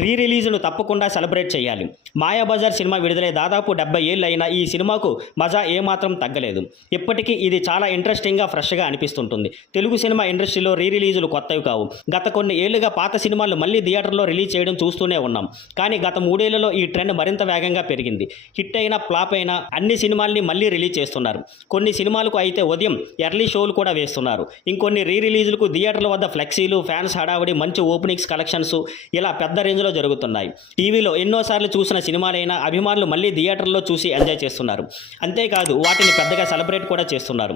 రీ రిలీజ్ను తప్పకుండా సెలబ్రేట్ చేయాలి. మాయాబజార్ సినిమా విడుదలై దాదాపు 70 ఏళ్ళు అయినా ఈ సినిమాకు మజా ఏమాత్రం తగ్గలేదు. ఇప్పటికీ ఇది చాలా ఇంట్రెస్టింగ్గా ఫ్రెష్గా అనిపిస్తుంటుంది. తెలుగు సినిమా ఇండస్ట్రీలో రీ రిలీజులు కొత్తవి కావు. గత కొన్ని ఏళ్లుగా పాత సినిమాలు మళ్ళీ థియేటర్లో రిలీజ్ చేయడం చూస్తూనే ఉన్నాం. కానీ గత 3 ఏళ్లలో ఈ ట్రెండ్ మరింత వేగంగా పెరిగింది. హిట్ అయినా ఫ్లాప్ అయినా అన్ని సినిమాల్ని మళ్ళీ రిలీజ్ చేస్తున్నారు. కొన్ని సినిమాలకు అయితే ఉదయం ఎర్లీ షోలు కూడా వేస్తున్నారు. ఇంకొన్ని రీ రిలీజులకు థియేటర్ల వద్ద ఫ్లెక్సీలు, ఫ్యాన్స్ హడావిడి, మంచి ఓపెనింగ్స్, కలెక్షన్స్ ఇలా పెద్ద రేంజ్లో జరుగుతున్నాయి. టీవీలో ఎన్నోసార్లు చూసిన సినిమాలైనా అభిమానులు మళ్ళీ థియేటర్లో చూసి ఎంజాయ్ చేస్తున్నారు. అంతేకాదు వాటిని పెద్దగా సెలబ్రేట్ కూడా చేస్తున్నారు.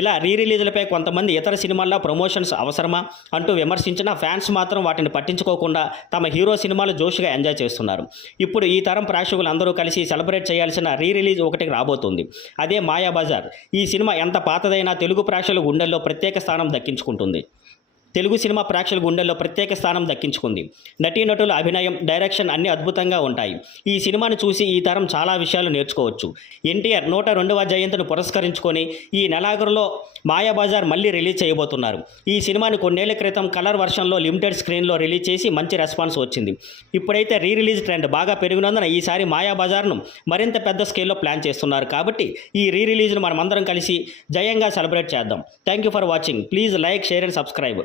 ఇలా రీ రిలీజులపై కొంతమంది ఇతర సినిమాల్లో ప్రమోషన్స్ అవసరమా అంటూ విమర్శించిన ఫ్యాన్స్ మాత్రం వాటిని పట్టించుకోకుండా తమ హీరో సినిమాలు జోష్గా ఎంజాయ్ చేస్తున్నారు. ఇప్పుడు ఈ తరం ప్రేక్షకులు అందరూ కలిసి సెలబ్రేట్ చేయాల్సిన రీ రిలీజ్ ఒకటి రాబోతుంది. అదే మాయాబజార్. ఈ సినిమా ఎంత పాతదైనా తెలుగు ప్రేక్షకుల గుండెల్లో ప్రత్యేక స్థానం దక్కించుకుంటుంది. తెలుగు సినిమా ప్రేక్షకుల గుండెల్లో ప్రత్యేక స్థానం దక్కించుకుంది. నటీనటుల అభినయం, డైరెక్షన్ అన్నీ అద్భుతంగా ఉంటాయి. ఈ సినిమాను చూసి ఈ తరం చాలా విషయాలు నేర్చుకోవచ్చు. ఎన్టీఆర్ 102వ జయంతిని పురస్కరించుకొని ఈ నెలాఖరులో మాయాబజార్ మళ్ళీ రిలీజ్ చేయబోతున్నారు. ఈ సినిమాని కొన్నేళ్ల క్రితం కలర్ వర్షన్లో లిమిటెడ్ స్క్రీన్లో రిలీజ్ చేసి మంచి రెస్పాన్స్ వచ్చింది. ఇప్పుడైతే రీ రిలీజ్ ట్రెండ్ బాగా పెరిగినందున ఈసారి మాయాబజార్ను మరింత పెద్ద స్కేల్లో ప్లాన్ చేస్తున్నారు. కాబట్టి ఈ రీ రిలీజ్ను మనమందరం కలిసి జయంగా సెలబ్రేట్ చేద్దాం. Thank you for watching. Please like, share and subscribe.